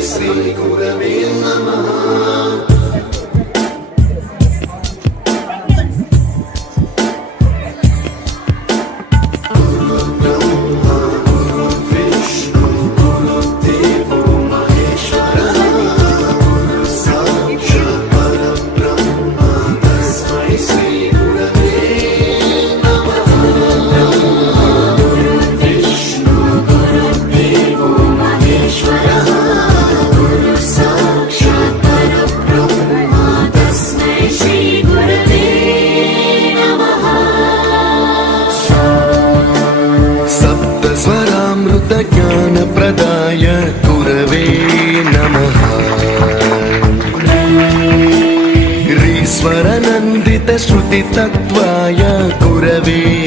श्री गुरवे नमः। ज्ञान प्रदाय गुरवे नमः। ईश्वरनन्दित श्रुति तत्त्वाय गुरवे